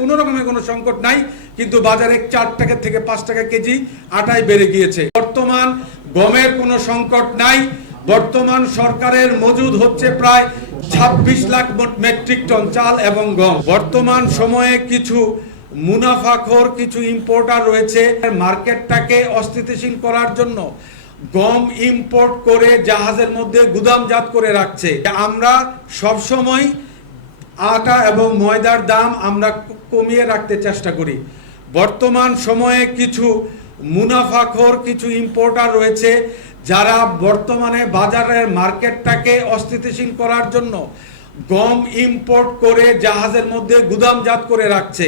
কোনো রকমের কোনো সংকট নাই, কিন্তু বাজারে 4 টাকা থেকে 5 টাকা কেজি আটাই বেড়ে গিয়েছে। বর্তমান গমের কোনো সংকট নাই। বর্তমান সরকারের মজুদ হচ্ছে প্রায় 26 লাখ মেট্রিক টন চাল এবং গম। বর্তমান সময়ে কিছু মুনাফাখোর কিছু ইম্পোর্টার রয়েছে, মার্কেটটাকে অস্থিতিশীল করার জন্য গম ইম্পোর্ট করে জাহাজের মধ্যে গুদামজাত করে রাখছে। আমরা সবসময় আটা এবং ময়দার দাম আমরা কমিয়ে রাখতে চেষ্টা করি। বর্তমান সময়ে কিছু মুনাফাখোর কিছু ইম্পোর্টার রয়েছে, যারা বর্তমানে বাজারের মার্কেটটাকে অস্থিতিশীল করার জন্য গম ইম্পোর্ট করে জাহাজের মধ্যে গুদামজাত করে রাখছে।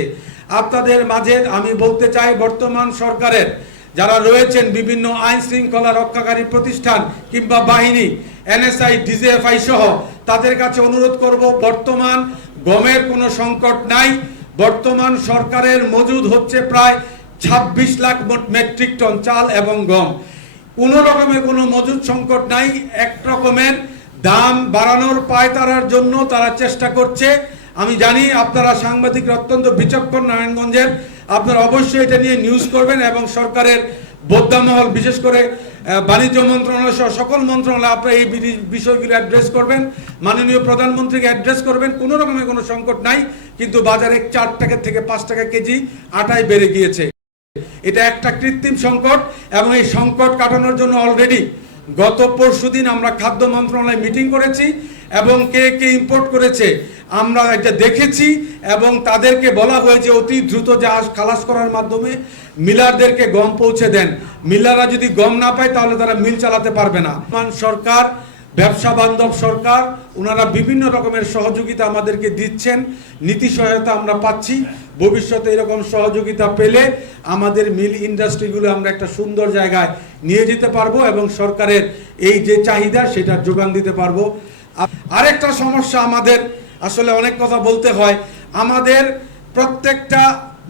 আপনাদের মাঝে আমি বলতে চাই, বর্তমান সরকারের যারা রয়েছেন বিভিন্ন আইন শৃঙ্খলা রক্ষাকারী প্রতিষ্ঠান কিংবা বাহিনী, এনএসআই, ডিজিএফআই সহ তাদের কাছে অনুরোধ করব, বর্তমান গমের কোনো সংকট নাই। বর্তমান সরকারের মজুদ হচ্ছে প্রায় 26 লাখ মেট্রিক টন চাল এবং গম। কোনো রকমের কোনো মজুদ সংকট নাই। এক রকমের দাম বাড়ানোর পায়তারার জন্য তারা চেষ্টা করছে। আমি জানি আপনারা সাংবাদিকরা অত্যন্ত বিচক্ষণ নারায়ণগঞ্জের, আপনারা অবশ্যই এটা নিয়ে নিউজ করবেন এবং সরকারের বোদ্ধামহল বিশেষ করে বাণিজ্য মন্ত্রণালয় সহ সকল মন্ত্রণালয় আপনারা এই বিষয়গুলো অ্যাড্রেস করবেন, মাননীয় প্রধানমন্ত্রীকে অ্যাড্রেস করবেন। কোনো রকমের কোনো সংকট নাই, কিন্তু বাজারে 4 টাকা থেকে 5 টাকা কেজি আটাই বেড়ে গিয়েছে। এটা একটা কৃত্রিম সংকট এবং এই সংকট কাটানোর জন্য অলরেডি গত পরশুদিন আমরা খাদ্য মন্ত্রণালয়ে মিটিং করেছি এবং কে কে ইম্পোর্ট করেছে আমরা এটা দেখেছি এবং তাদেরকে বলা হয়েছে অতি দ্রুত জাহাজ খালাস করার মাধ্যমে মিলারদেরকে গম পৌঁছে দেন। মিলাররা যদি গম না পায় তাহলে তারা মিল চালাতে পারবে না। সরকার ব্যবসা বান্ধব সরকার, ওনারা বিভিন্ন রকমের সহযোগিতা আমাদেরকে দিচ্ছেন, নীতি সহায়তা আমরা পাচ্ছি। ভবিষ্যতে এরকম সহযোগিতা পেলে আমাদের মিল ইন্ডাস্ট্রিগুলো আমরা একটা সুন্দর জায়গায় নিয়ে যেতে পারবো এবং সরকারের এই যে চাহিদা সেটা যোগান দিতে পারবো। আরেকটা সমস্যা, আমাদের আসলে অনেক কথা বলতে হয়, আমাদের প্রত্যেকটা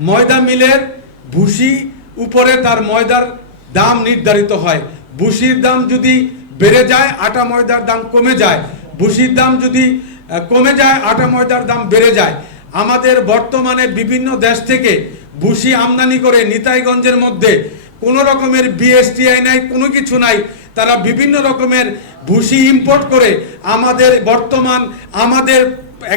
ময়দা মিলের ভুসি উপরে তার ময়দার দাম নির্ধারিত হয়। ভুসির দাম যদি বেড়ে যায় আটা ময়দার দাম কমে যায়, ভুসির দাম যদি কমে যায় আটা ময়দার দাম বেড়ে যায়। আমাদের বর্তমানে বিভিন্ন দেশ থেকে ভুসি আমদানি করে নিতাইগঞ্জের মধ্যে কোনো রকমের বিএসটিআই নাই, কোনো কিছু নাই, তারা বিভিন্ন রকমের ভুসি ইম্পোর্ট করে আমাদের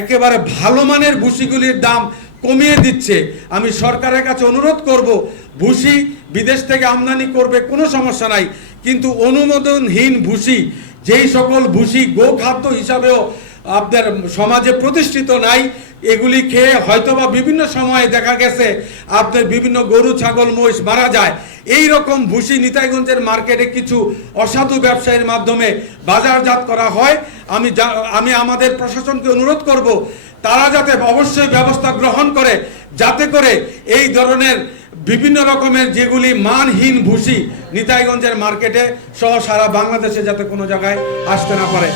একেবারে ভালো মানের ভুসিগুলির দাম কমিয়ে দিচ্ছে। আমি সরকারের কাছে অনুরোধ করব, ভুসি বিদেশ থেকে আমদানি করবে কোনো সমস্যা নাই, কিন্তু অনুমোদনহীন ভুসি, যেই সকল ভুসি গোখাদ্য হিসাবেও আপনার সমাজে প্রতিষ্ঠিত নাই, এগুলি খেয়ে হয়তোবা বিভিন্ন সময়ে দেখা গেছে আপনার বিভিন্ন গরু ছাগল মহিষ মারা যায়। এই রকম ভুসি নিতাইগঞ্জের মার্কেটে কিছু অসাধু ব্যবসায়ীর মাধ্যমে বাজারজাত করা হয়। আমি আমাদের প্রশাসনকে অনুরোধ করব, তারা যাতে অবশ্যই ব্যবস্থা গ্রহণ করে, যাতে করে এই ধরনের বিভিন্ন রকমের যেগুলি মানহীন ভুসি নিতাইগঞ্জের মার্কেটে সহ সারা বাংলাদেশে যাতে কোনো জায়গায় আসতে না পারে।